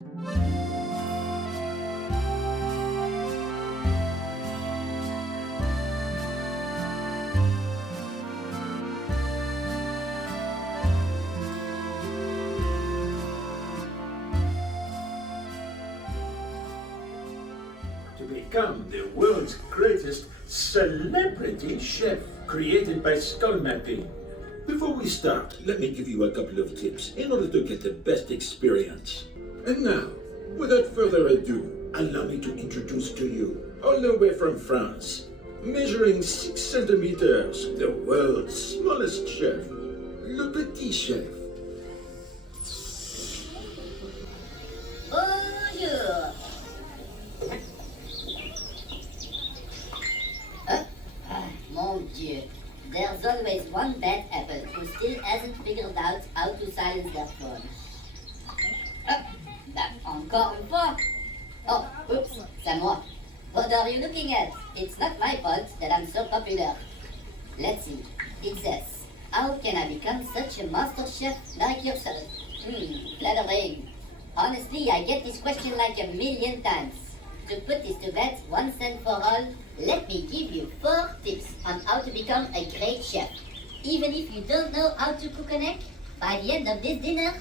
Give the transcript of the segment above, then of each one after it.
To become the world's greatest celebrity chef, created by skull mapping. Before we start, let me give you a couple of tips in order to get the best experience. And now, without further ado, allow me to introduce to you, all the way from France, measuring 6 centimeters, the world's smallest chef, Le Petit Chef. Bonjour. Mon Dieu, there's always one bad apple who still hasn't figured out how to silence their phone. Encore une fois? Oh, oops, c'est moi. What are you looking at? It's not my fault that I'm so popular. Let's see. It says, how can I become such a master chef like yourself? Flattering. Honestly, I get this question like a million times. To put this to bed once and for all, let me give you 4 tips on how to become a great chef. Even if you don't know how to cook an egg, by the end of this dinner,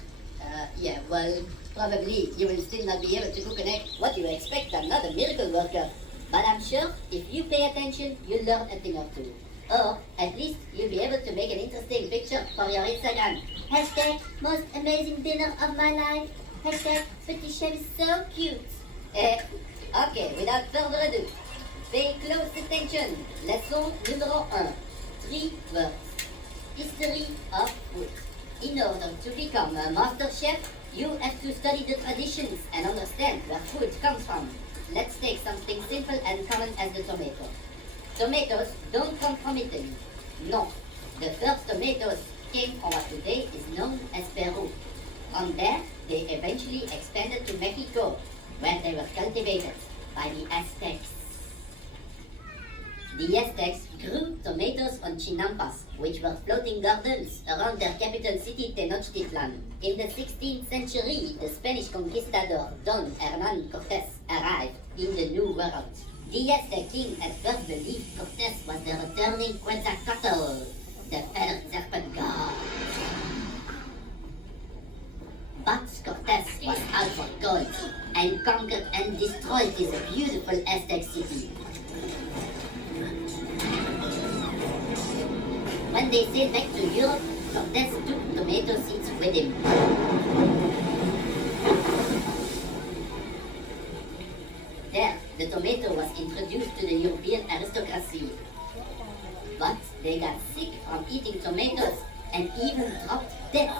probably you will still not be able to cook an egg. What do you expect? I'm not a miracle worker. But I'm sure if you pay attention, you'll learn a thing or two. Or at least you'll be able to make an interesting picture for your Instagram. Hashtag most amazing dinner of my life. Hashtag Petit Chef is so cute. Okay, without further ado, pay close attention. Leçon numéro 1. 3 words. History of food. In order to become a master chef, you have to study the traditions and understand where food comes from. Let's take something simple and common as the tomato. Tomatoes don't come from Italy. No. The first tomatoes came from what today is known as Peru. From there, they eventually expanded to Mexico, where they were cultivated by the Aztecs. The Aztecs grew tomatoes on chinampas, which were floating gardens around their capital city Tenochtitlan. In the 16th century, the Spanish conquistador Don Hernán Cortés arrived in the New World. The Aztec king at first believed Cortés was the returning Quetzalcoatl, the feathered serpent god. But Cortés was out for gold and conquered and destroyed this beautiful Aztec city. When they sailed back to Europe, Cortés took tomato seeds with him. There, the tomato was introduced to the European aristocracy. But they got sick from eating tomatoes and even dropped dead.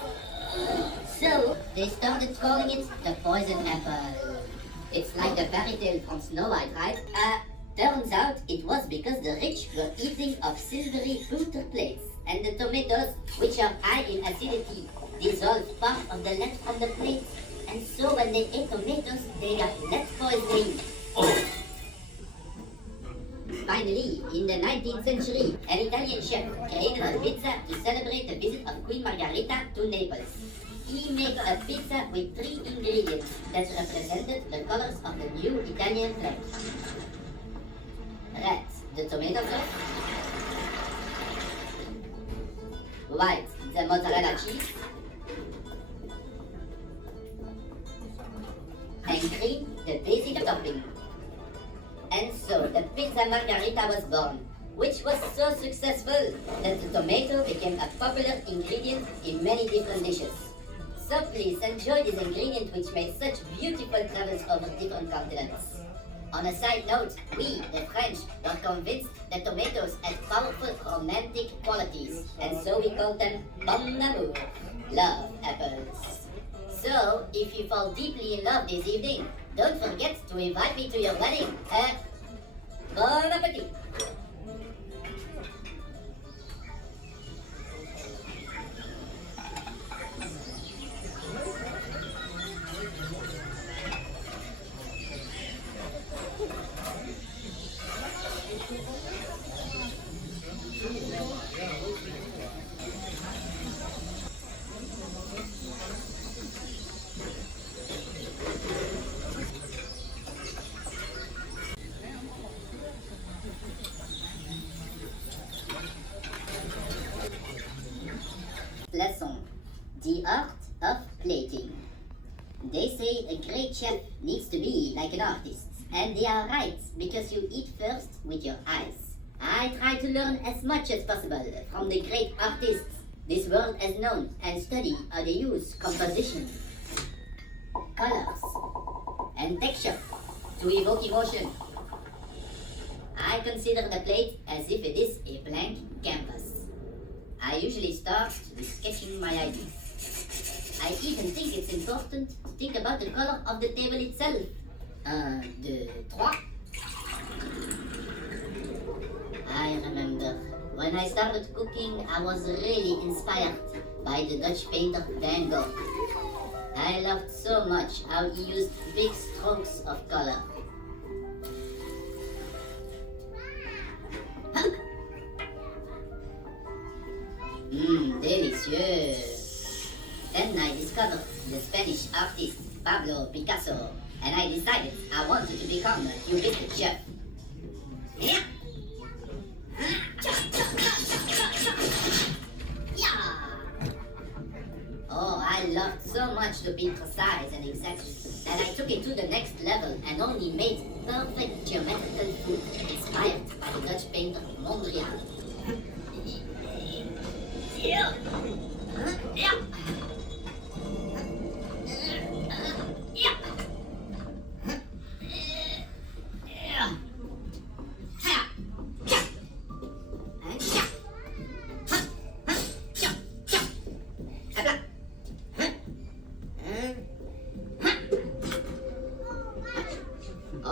So, they started calling it the poison apple. It's like the fairy tale from Snow White, right? Turns out it was because the rich were eating of silvery pewter plates, and the tomatoes, which are high in acidity, dissolved part of the lead from the plate, and so when they ate tomatoes, they got lead poisoning. Finally, in the 19th century, an Italian chef created a pizza to celebrate the visit of Queen Margherita to Naples. He made a pizza with 3 ingredients that represented the colors of the new Italian flag. Red, the tomato sauce. White, the mozzarella cheese. And green, the basic topping. And so the pizza margherita was born, which was so successful that the tomato became a popular ingredient in many different dishes. So please enjoy this ingredient which made such beautiful travels over different continents. On a side note, we, the French, were convinced that tomatoes had powerful romantic qualities, and so we called them bon amour, love apples. So, if you fall deeply in love this evening, don't forget to invite me to your wedding. Bon appetit! They say a great chef needs to be like an artist. And they are right, because you eat first with your eyes. I try to learn as much as possible from the great artists this world has known and study how they use composition, colors, and texture to evoke emotion. I consider the plate as if it is a blank canvas. I usually start with sketching my ideas. I even think it's important to think about the color of the table itself. 1, 2, 3. I remember when I started cooking, I was really inspired by the Dutch painter Van Gogh. I loved so much how he used big strokes of color. Delicious! Then I discovered the Spanish artist Pablo Picasso, and I decided I wanted to become a cubist chef. Yeah. Oh, I loved so much to be precise and exact that I took it to the next level and only made perfect geometrical food inspired by the Dutch painter Mondrian. Yeah. Yeah.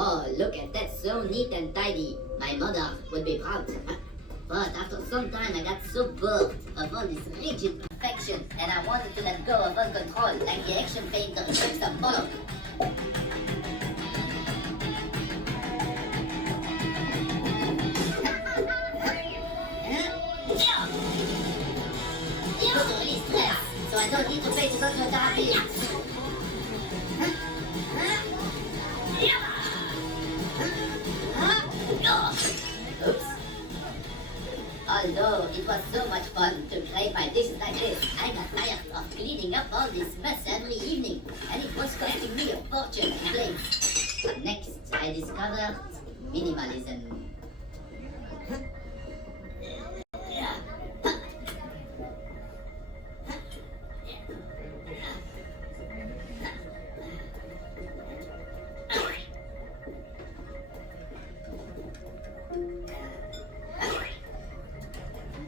Oh, look at that, so neat and tidy. My mother would be proud. But after some time I got so bored of all this rigid perfection and I wanted to let go of all control like the action painter in James Apollo. To release stress, so I don't need to pay to go to a therapist. Oops. Although it was so much fun to create my dishes like this, I got tired of cleaning up all this mess every evening, and it was costing me a fortune in plates. Next, I discovered minimalism.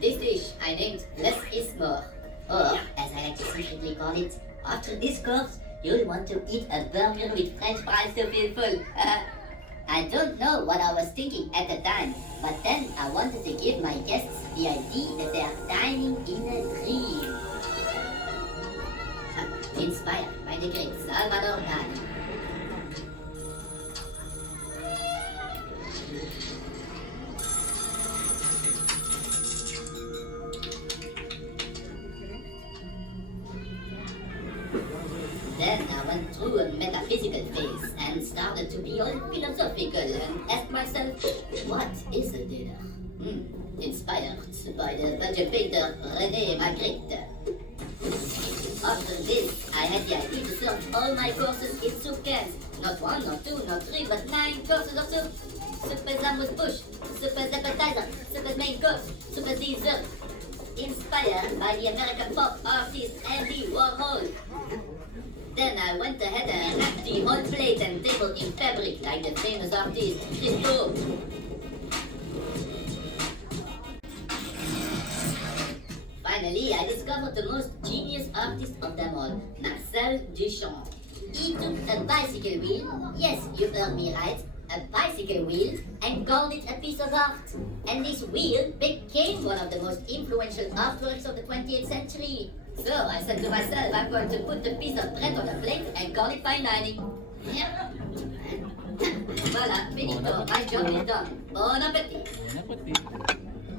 This dish I named Less is More, or as I like to secretly call it, after this course, you'll want to eat a burger with French fries to feel full. I don't know what I was thinking at the time, but then I wanted to give my guests the idea that they are dining in a dream. Inspired by the great Salvador Dali. Then I went through a metaphysical phase and started to be all philosophical and asked myself, what is a dinner? Inspired by the Belgian painter René Magritte. After this, I had the idea to serve all my courses in soup cans. Not 1, not 2, not 3, but 9 courses of soup. Soup as amuse-bouche, soup as appetizer, soup as main course, soup as dessert. Inspired by the American pop artist Andy Warhol. Then I went ahead and wrapped the whole plate and table in fabric like the famous artist Christo. Finally, I discovered the most genius artist of them all, Marcel Duchamp. He took a bicycle wheel, yes, you heard me right, a bicycle wheel, and called it a piece of art. And this wheel became one of the most influential artworks of the 20th century. So I said to myself, I'm going to put a piece of bread on a plate and call it fine dining. Voila, finito, my job is done. Bon appetit.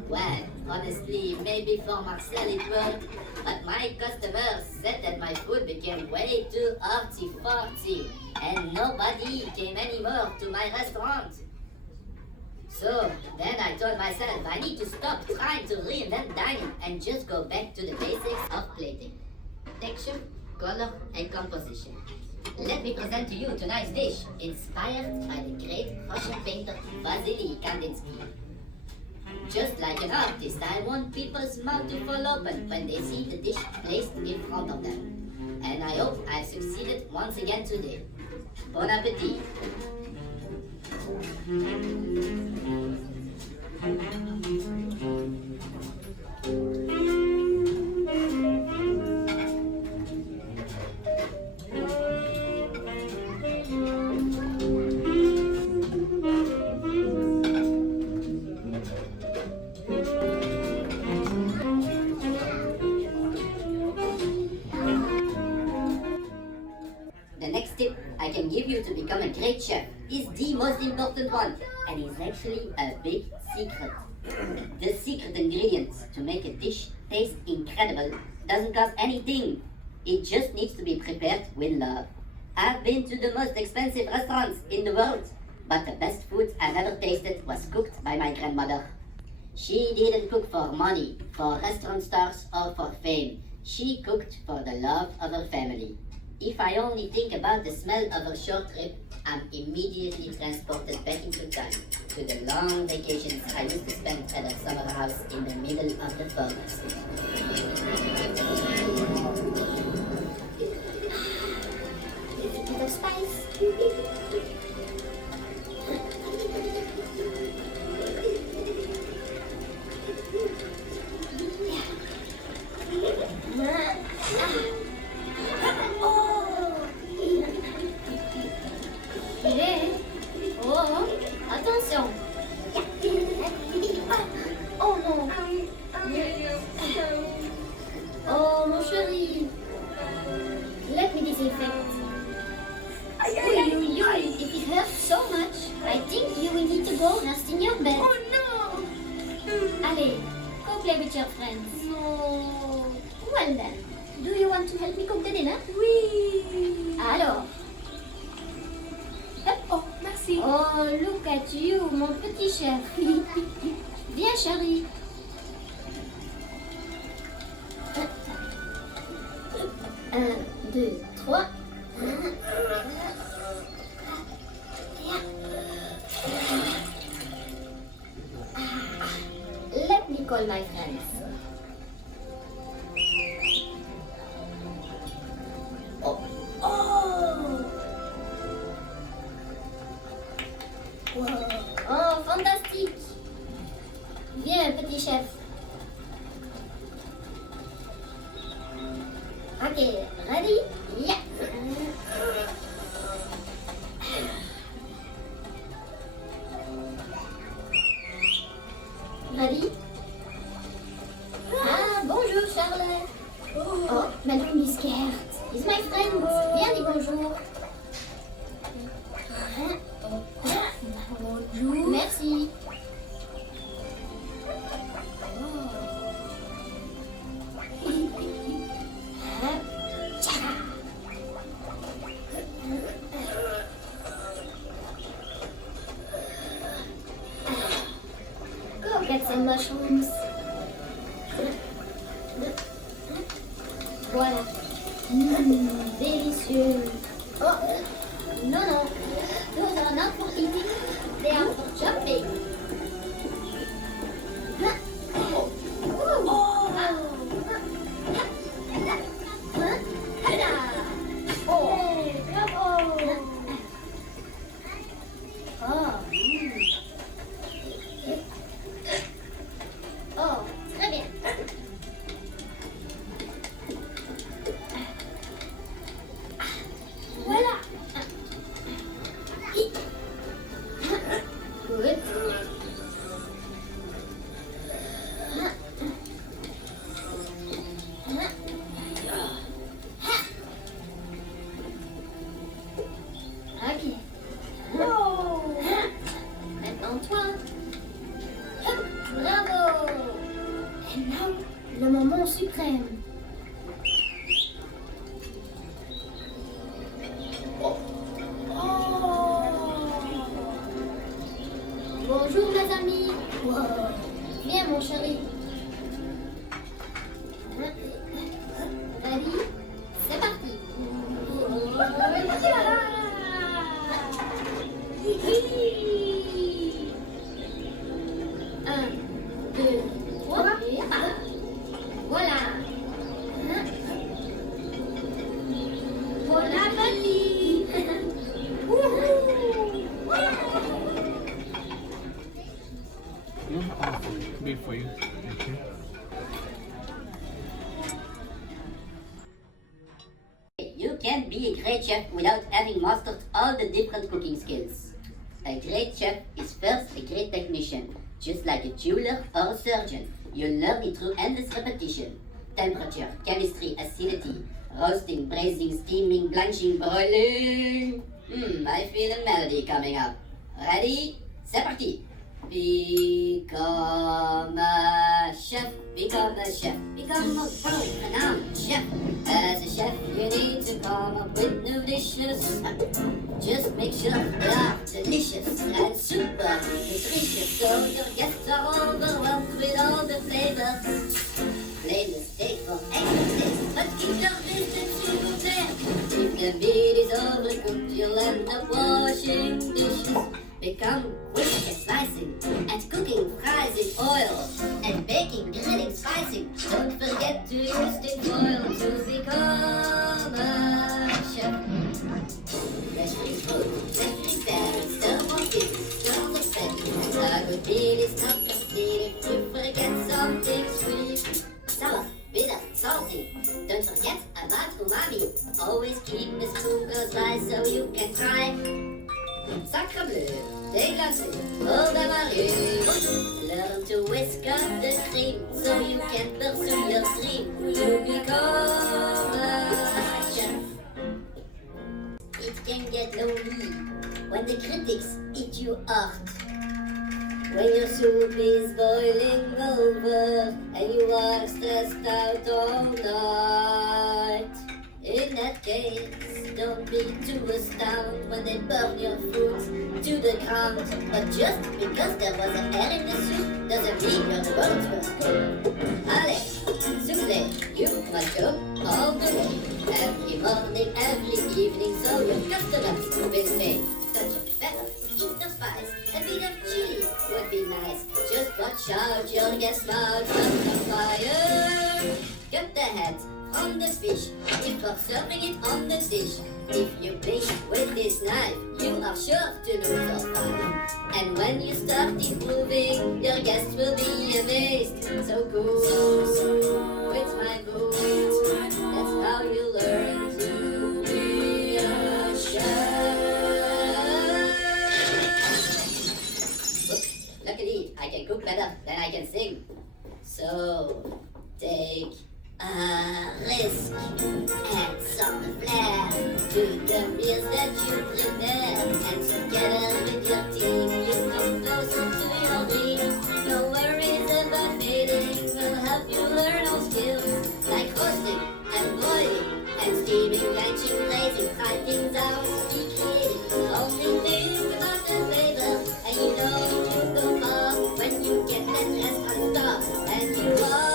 Well, honestly, maybe for Marcel it worked, but my customers said that my food became way too artsy-fartsy, and nobody came anymore to my restaurant. So then I told myself I need to stop trying to reinvent dining and just go back to the basics of plating. Texture, color, and composition. Let me present to you tonight's dish, inspired by the great Russian painter Vasily Kandinsky. Just like an artist, I want people's mouth to fall open when they see the dish placed in front of them. And I hope I've succeeded once again today. Bon appetit! The next tip I can give you to become a great chef is the most important one, and is actually a big secret. The secret ingredient to make a dish taste incredible doesn't cost anything. It just needs to be prepared with love. I've been to the most expensive restaurants in the world, but the best food I've ever tasted was cooked by my grandmother. She didn't cook for money, for restaurant stars, or for fame. She cooked for the love of her family. If I only think about the smell of her short rib, I'm immediately transported back into time to the long vacations I used to spend at her summer house in the middle of the forest. A bit of spice. Oh, attention. Oh non. Oh mon chéri. Let me disinfect. If it hurts so much, I think you will need to go rest in your bed. Oh no! Allez, go play with your friends. No. Well then, do you want to help me cook the dinner? Oui. Alors. Oh, merci. Oh, look at you, mon petit chef. Viens, chérie. Un, deux, trois. Let me call my friends. Oh. Wow. Oh, fantastique. Viens, petit chef. Okay, ready? Yeah. Ready? Ah, bonjour, Charlotte. Oh, mais don't be scared. He's my friend. Viens, dis bonjour. Bonjour. Merci. Go get some mushrooms. Voilà. Délicieux. Oh, non. Those are not for eating. They are for jumping. having mastered all the different cooking skills. A great chef is first a great technician, just like a jeweler or a surgeon. You learn it through endless repetition. Temperature, chemistry, acidity, roasting, braising, steaming, blanching, broiling. I feel a melody coming up. Ready? C'est parti! Become a chef, become a chef, become a world-renowned chef. As a chef, you need to come up with new dishes. Just make sure they are delicious and super nutritious, so your guests are overwhelmed with all the flavors. Blame the steak for extra taste, but keep your distance, s'il vous plaît. If the meat is overcooked, you'll end up washing dishes. Become quick at slicing and cooking fries in oil and baking, grilling, spicing. Don't forget to use tin foil to become a chef. Fresh fish food, fresh fish salad, stir more fish, stir the fat. A good meal is not complete if you forget something sweet. Sour, bitter, salty. Don't forget about umami. Always keep the spoon close by so you can try. Sacre bleu, déglacé, au bain marié. Learn to whisk up the cream so you can pursue your dream. You become a chef. It can get lonely when the critics eat you out. When your soup is boiling over and you are stressed out all night. In that case, don't be too astounded when they burn your food to the ground. But just because there was an air in the soup doesn't mean your world was good. Allez, souffle, you must go all the way. Every morning, every evening, so your customers will say, touch of pepper, eat of spice, a bit of chili would be nice. Just watch out, your guest mouth on fire. Cut the head on the fish before serving it on the dish. If you blink with this knife, you are sure to lose your fun. And when you start it moving, your guests will be amazed. So cool, it's my boo. That's how you learn to be a chef. Oops, luckily, I can cook better than I can sing. So, take a risk, add some flair to the meals that you prepare, and together with your team you come closer to your dream. No worries about failing, we'll help you learn all skills like roasting and boiling and steaming, blanching, glazing. Try things out, be creative, only think about the flavor, and you know you go far when you get that restaurant star, and you are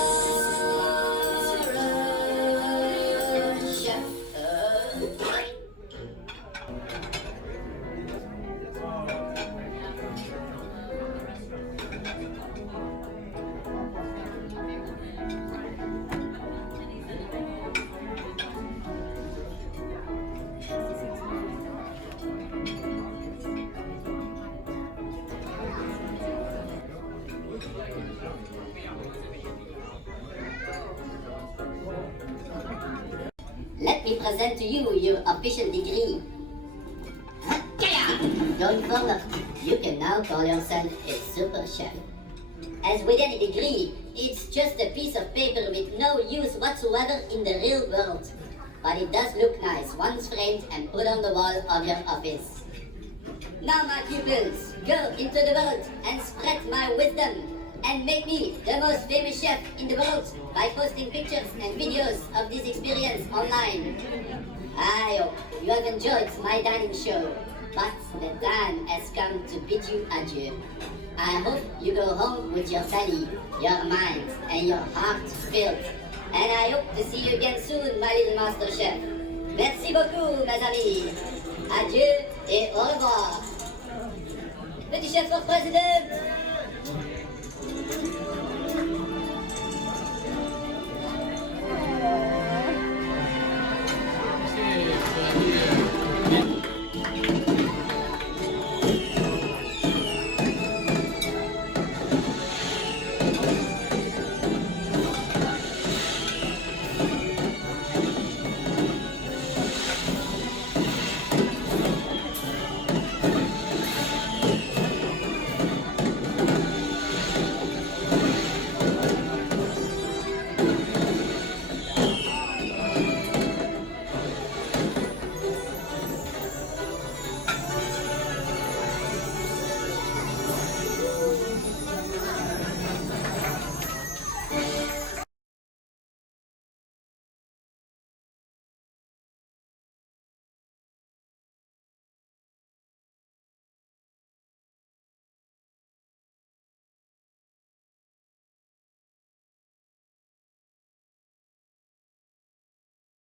Let me present to you your official degree. Going forward, you can now call yourself a super chef. As with any degree, it's just a piece of paper with no use whatsoever in the real world. But it does look nice once framed and put on the wall of your office. Now my pupils, go into the world and spread my wisdom and make me the most famous chef in the world by posting pictures and videos of this experience online. I hope you have enjoyed my dining show, but the time has come to bid you adieu. I hope you go home with your belly, your mind, and your heart filled. And I hope to see you again soon, my little master chef. Merci beaucoup, mes amis. Adieu et au revoir. Petit chef for president.